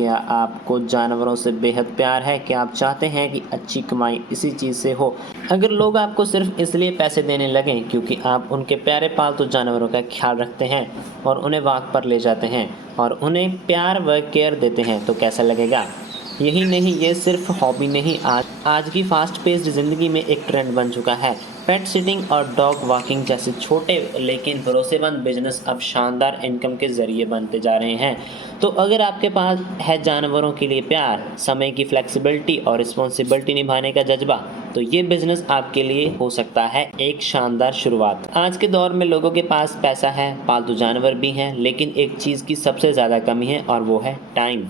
क्या आपको जानवरों से बेहद प्यार है? क्या आप चाहते हैं कि अच्छी कमाई इसी चीज़ से हो? अगर लोग आपको सिर्फ इसलिए पैसे देने लगें क्योंकि आप उनके प्यारे पालतू जानवरों का ख्याल रखते हैं और उन्हें वॉक पर ले जाते हैं और उन्हें प्यार व केयर देते हैं, तो कैसा लगेगा? यही नहीं, ये सिर्फ हॉबी नहीं, आज की फास्ट पेस्ड ज़िंदगी में एक ट्रेंड बन चुका है। पेट सिटिंग और डॉग वॉकिंग जैसे छोटे लेकिन भरोसेमंद बिजनेस अब शानदार इनकम के ज़रिए बनते जा रहे हैं। तो अगर आपके पास है जानवरों के लिए प्यार, समय की फ्लेक्सिबिलिटी और रिस्पॉन्सिबिलिटी निभाने का जज्बा, तो ये बिजनेस आपके लिए हो सकता है एक शानदार शुरुआत। आज के दौर में लोगों के पास पैसा है, पालतू जानवर भी हैं, लेकिन एक चीज़ की सबसे ज़्यादा कमी है और वो है टाइम।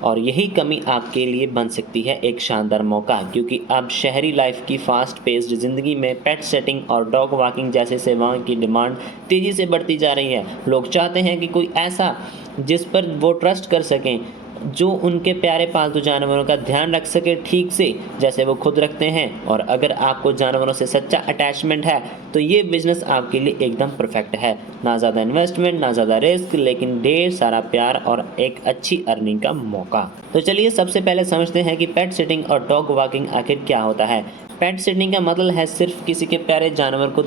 और यही कमी आपके लिए बन सकती है एक शानदार मौका, क्योंकि अब शहरी लाइफ की फास्ट पेस्ड ज़िंदगी में पेट सेटिंग और डॉग वॉकिंग जैसे सेवाओं की डिमांड तेज़ी से बढ़ती जा रही है। लोग चाहते हैं कि कोई ऐसा जिस पर वो ट्रस्ट कर सकें, जो उनके प्यारे पालतू जानवरों का ध्यान रख सके ठीक से जैसे वो खुद रखते हैं। और अगर आपको जानवरों से सच्चा अटैचमेंट है तो ये बिजनेस आपके लिए एकदम परफेक्ट है। ना ज़्यादा इन्वेस्टमेंट, ना ज़्यादा रिस्क, लेकिन ढेर सारा प्यार और एक अच्छी अर्निंग का मौका। तो चलिए सबसे पहले समझते हैं कि पेट सिटिंग और डॉग वॉकिंग आखिर क्या होता है। पेट सिटिंग का मतलब है सिर्फ किसी के प्यारे जानवर को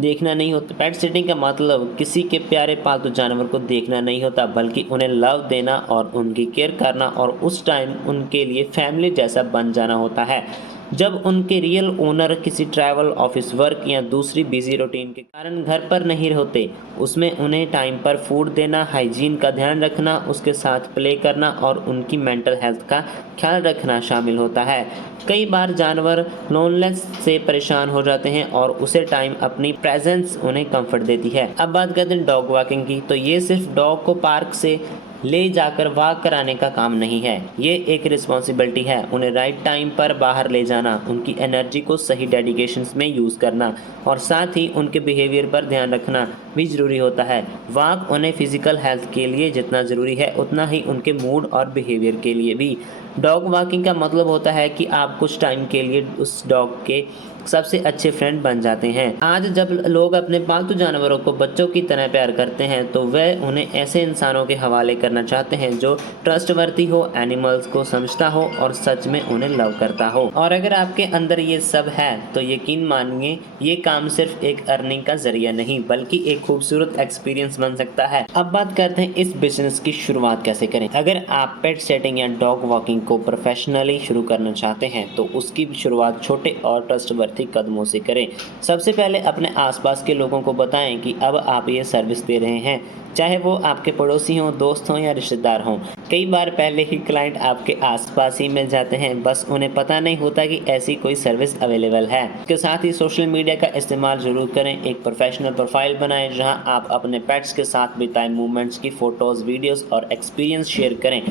देखना नहीं होता। पेट सिटिंग का मतलब किसी के प्यारे पालतू जानवर को देखना नहीं होता, बल्कि उन्हें लव देना और उनकी केयर करना और उस टाइम उनके लिए फैमिली जैसा बन जाना होता है। जब उनके रियल ओनर किसी ट्रैवल, ऑफिस वर्क या दूसरी बिजी रूटीन के कारण घर पर नहीं होते, उसमें उन्हें टाइम पर फूड देना, हाइजीन का ध्यान रखना, उसके साथ प्ले करना और उनकी मेंटल हेल्थ का ख्याल रखना शामिल होता है। कई बार जानवर लोनलेस से परेशान हो जाते हैं और उसे टाइम, अपनी प्रेजेंस उन्हें कंफर्ट देती है। अब बात करते हैं डॉग वॉकिंग की, तो ये सिर्फ डॉग को पार्क से ले जाकर वॉक कराने का काम नहीं है, ये एक रिस्पॉन्सिबिलिटी है। उन्हें राइट टाइम पर बाहर ले जाना, उनकी एनर्जी को सही डेडिकेशंस में यूज़ करना और साथ ही उनके बिहेवियर पर ध्यान रखना भी ज़रूरी होता है। वॉक उन्हें फिजिकल हेल्थ के लिए जितना ज़रूरी है, उतना ही उनके मूड और बिहेवियर के लिए भी। डॉग वॉकिंग का मतलब होता है कि आप कुछ टाइम के लिए उस डॉग के सबसे अच्छे फ्रेंड बन जाते हैं। आज जब लोग अपने पालतू जानवरों को बच्चों की तरह प्यार करते हैं, तो वह उन्हें ऐसे इंसानों के हवाले करना चाहते हैं जो ट्रस्टवर्दी हो, एनिमल्स को समझता हो और सच में उन्हें लव करता हो। और अगर आपके अंदर ये सब है तो यकीन मानिए ये काम सिर्फ एक अर्निंग का जरिया नहीं, बल्कि एक खूबसूरत एक्सपीरियंस बन सकता है। अब बात करते हैं इस बिजनेस की शुरुआत कैसे करें। अगर आप पेट सेटिंग या डॉग वॉकिंग को प्रोफेशनली शुरू करना चाहते हैं तो उसकी शुरुआत छोटे और ट्रस्टवर्दी कदमों से करें। सबसे पहले अपने आसपास के लोगों को बताएं कि अब आप ये सर्विस दे रहे हैं, चाहे वो आपके पड़ोसी हों, दोस्त हों या रिश्तेदार हों। कई बार पहले ही क्लाइंट आपके आसपास ही मिल जाते हैं, बस उन्हें पता नहीं होता कि ऐसी कोई सर्विस अवेलेबल है। इसके साथ ही सोशल मीडिया का इस्तेमाल जरूर करें। एक प्रोफेशनल प्रोफाइल बनाएं जहां आप अपने पेट्स के साथ बिताए मोमेंट्स की फ़ोटोज़, वीडियोज़ और एक्सपीरियंस शेयर करें।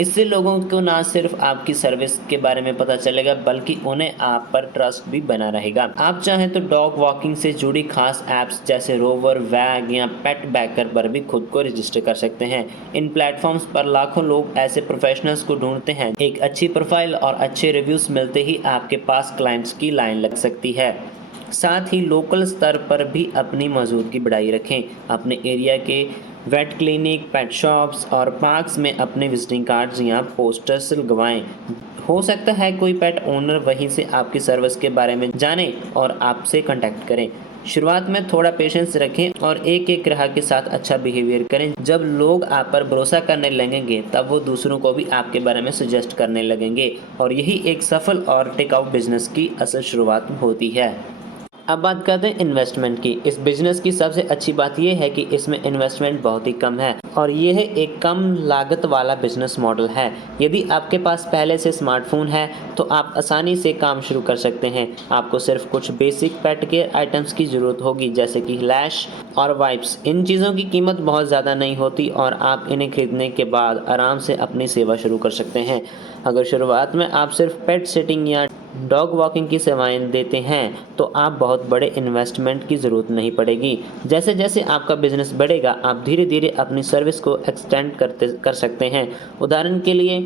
इससे लोगों को ना सिर्फ आपकी सर्विस के बारे में पता चलेगा, बल्कि उन्हें आप पर ट्रस्ट भी बना रहेगा। आप चाहें तो डॉग वॉकिंग से जुड़ी खास ऐप्स जैसे रोवर, वैग या पेट बैकर पर भी खुद को रजिस्टर कर सकते हैं। इन प्लेटफॉर्म्स पर लाखों लोग ऐसे प्रोफेशनल्स को ढूंढते हैं। एक अच्छी प्रोफाइल और अच्छे रिव्यूज़ मिलते ही आपके पास क्लाइंट्स की लाइन लग सकती है। साथ ही लोकल स्तर पर भी अपनी मौजूदगी बढ़ाई रखें। अपने एरिया के वेट क्लिनिक, पेट शॉप्स और पार्क्स में अपने विजिटिंग कार्ड्स या पोस्टर्स लगवाएं। हो सकता है कोई पेट ओनर वहीं से आपकी सर्विस के बारे में जाने और आपसे कांटेक्ट करें। शुरुआत में थोड़ा पेशेंस रखें और एक एक ग्राहक के साथ अच्छा बिहेवियर करें। जब लोग आप पर भरोसा करने लगेंगे तब वो दूसरों को भी आपके बारे में सजेस्ट करने लगेंगे और यही एक सफल और टिकाऊ बिजनेस की असल शुरुआत होती है। अब बात करते हैं इन्वेस्टमेंट की। इस बिज़नेस की सबसे अच्छी बात यह है कि इसमें इन्वेस्टमेंट बहुत ही कम है और यह एक कम लागत वाला बिजनेस मॉडल है। यदि आपके पास पहले से स्मार्टफोन है तो आप आसानी से काम शुरू कर सकते हैं। आपको सिर्फ कुछ बेसिक पेट केयर आइटम्स की ज़रूरत होगी, जैसे कि लैश और वाइप्स। इन चीज़ों की कीमत बहुत ज़्यादा नहीं होती और आप इन्हें खरीदने के बाद आराम से अपनी सेवा शुरू कर सकते हैं। अगर शुरुआत में आप सिर्फ पेट सिटिंग या डॉग वॉकिंग की सेवाएं देते हैं तो आप बहुत बड़े इन्वेस्टमेंट की ज़रूरत नहीं पड़ेगी। जैसे जैसे आपका बिजनेस बढ़ेगा, आप धीरे धीरे अपनी सर्विस को एक्सटेंड कर सकते हैं। उदाहरण के लिए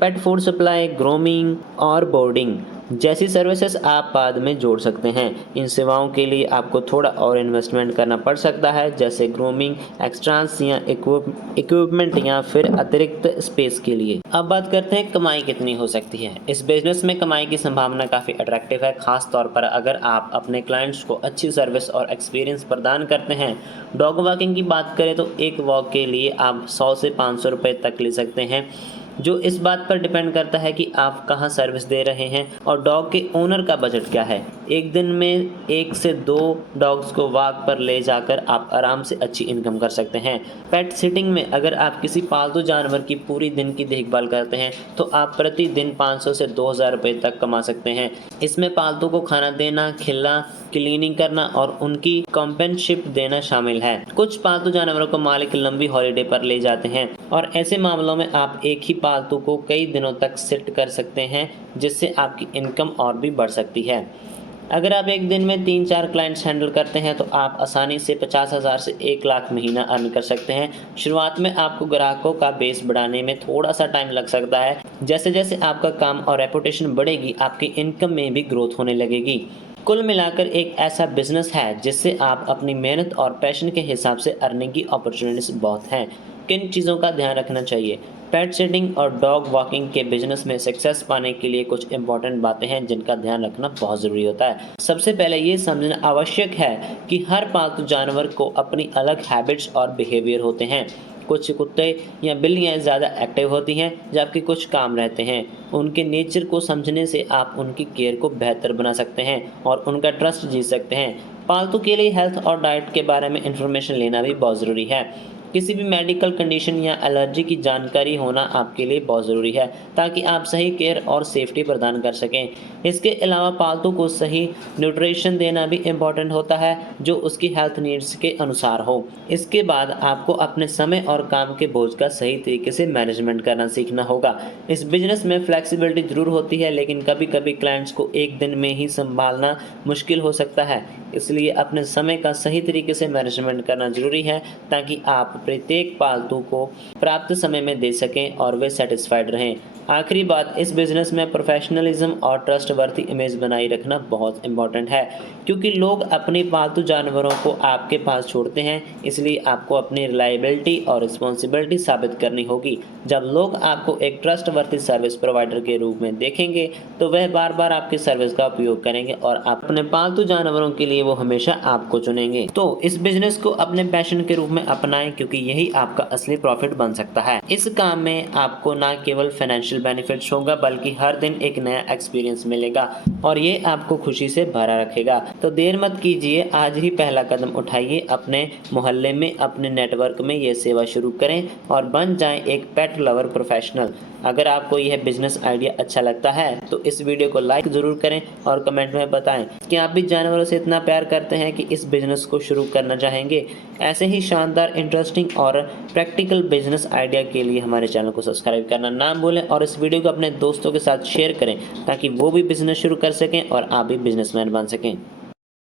पेट फूड सप्लाई, ग्रूमिंग और बोर्डिंग। जैसी सर्विसेज आप बाद में जोड़ सकते हैं। इन सेवाओं के लिए आपको थोड़ा और इन्वेस्टमेंट करना पड़ सकता है, जैसे ग्रूमिंग, एक्स्ट्रास या इक्विपमेंट या फिर अतिरिक्त स्पेस के लिए। अब बात करते हैं कमाई कितनी हो सकती है। इस बिजनेस में कमाई की संभावना काफ़ी अट्रैक्टिव है, खास तौर पर अगर आप अपने क्लाइंट्स को अच्छी सर्विस और एक्सपीरियंस प्रदान करते हैं। डॉग वॉकिंग की बात करें तो एक वॉक के लिए आप 100 से 500 रुपये तक ले सकते हैं, जो इस बात पर डिपेंड करता है कि आप कहां सर्विस दे रहे हैं और डॉग के ओनर का बजट क्या है। एक दिन में 1 से 2 डॉग्स को वॉक पर ले जाकर आप आराम से अच्छी इनकम कर सकते हैं। पेट सिटिंग में अगर आप किसी पालतू जानवर की पूरी दिन की देखभाल करते हैं तो आप प्रतिदिन 500 से 2000 रुपये तक कमा सकते हैं। इसमें पालतू को खाना देना, खिलाना, क्लीनिंग करना और उनकी कॉम्पेनशिप देना शामिल है। कुछ पालतू जानवरों को मालिक लंबी हॉलिडे पर ले जाते हैं और ऐसे मामलों में आप एक ही पालतू को कई दिनों तक सिट कर सकते हैं, जिससे आपकी इनकम और भी बढ़ सकती है। अगर आप एक दिन में 3-4 क्लाइंट्स हैंडल करते हैं तो आप आसानी से 50,000 से 1 लाख महीना अर्न कर सकते हैं। शुरुआत में आपको ग्राहकों का बेस बढ़ाने में थोड़ा सा टाइम लग सकता है। जैसे जैसे आपका काम और रेपुटेशन बढ़ेगी, आपकी इनकम में भी ग्रोथ होने लगेगी। कुल मिलाकर एक ऐसा बिजनेस है जिससे आप अपनी मेहनत और पैशन के हिसाब से अर्निंग की अपॉर्चुनिटीज बहुत हैं। किन चीज़ों का ध्यान रखना चाहिए? पेट सिटिंग और डॉग वॉकिंग के बिजनेस में सक्सेस पाने के लिए कुछ इंपॉर्टेंट बातें हैं जिनका ध्यान रखना बहुत ज़रूरी होता है। सबसे पहले ये समझना आवश्यक है कि हर पालतू जानवर को अपनी अलग हैबिट्स और बिहेवियर होते हैं। कुछ कुत्ते या बिल्लियाँ ज़्यादा एक्टिव होती हैं, जबकि कुछ काम रहते हैं। उनके नेचर को समझने से आप उनकी केयर को बेहतर बना सकते हैं और उनका ट्रस्ट जीत सकते हैं। पालतू के लिए हेल्थ और डाइट के बारे में इंफॉर्मेशन लेना भी बहुत ज़रूरी है। किसी भी मेडिकल कंडीशन या एलर्जी की जानकारी होना आपके लिए बहुत ज़रूरी है, ताकि आप सही केयर और सेफ्टी प्रदान कर सकें। इसके अलावा पालतू को सही न्यूट्रिशन देना भी इम्पॉर्टेंट होता है, जो उसकी हेल्थ नीड्स के अनुसार हो। इसके बाद आपको अपने समय और काम के बोझ का सही तरीके से मैनेजमेंट करना सीखना होगा। इस बिजनेस में फ्लेक्सिबिलिटी ज़रूर होती है, लेकिन कभी कभी क्लाइंट्स को एक दिन में ही संभालना मुश्किल हो सकता है। इसलिए अपने समय का सही तरीके से मैनेजमेंट करना ज़रूरी है, ताकि आप प्रत्येक पालतू को प्राप्त समय में दे सकें और वे सेटिस्फाइड रहें। आखिरी बात, इस बिज़नेस में प्रोफेशनलिज्म और ट्रस्टवर्दी इमेज बनाए रखना बहुत इंपॉर्टेंट है, क्योंकि लोग अपने पालतू जानवरों को आपके पास छोड़ते हैं। इसलिए आपको अपनी रिलायबिलिटी और रिस्पॉन्सिबिलिटी साबित करनी होगी। जब लोग आपको एक ट्रस्टवर्दी सर्विस प्रोवाइडर के रूप में देखेंगे तो वह बार बार आपकी सर्विस का उपयोग करेंगे और अपने पालतू जानवरों के लिए वो हमेशा आपको चुनेंगे। तो इस बिजनेस को अपने पैशन के रूप में अपनाएं, क्योंकि यही आपका असली प्रॉफिट बन सकता है। इस काम में आपको न केवल फाइनेंशियल बेनिफिट्स होगा, बल्कि हर दिन एक नया एक्सपीरियंस मिलेगा और ये आपको खुशी से भरा रखेगा। तो देर मत कीजिए, आज ही पहला कदम उठाइए। अपने मोहल्ले में, अपने नेटवर्क में ये सेवा शुरू करें और बन जाएं एक पेट लवर प्रोफेशनल। अगर आपको यह बिजनेस आइडिया अच्छा लगता है तो इस वीडियो को लाइक ज़रूर करें और कमेंट में बताएं कि आप भी जानवरों से इतना प्यार करते हैं कि इस बिजनेस को शुरू करना चाहेंगे। ऐसे ही शानदार, इंटरेस्टिंग और प्रैक्टिकल बिजनेस आइडिया के लिए हमारे चैनल को सब्सक्राइब करना ना भूलें और इस वीडियो को अपने दोस्तों के साथ शेयर करें, ताकि वो भी बिजनेस शुरू कर सकें और आप भी बिजनेसमैन बन सकें।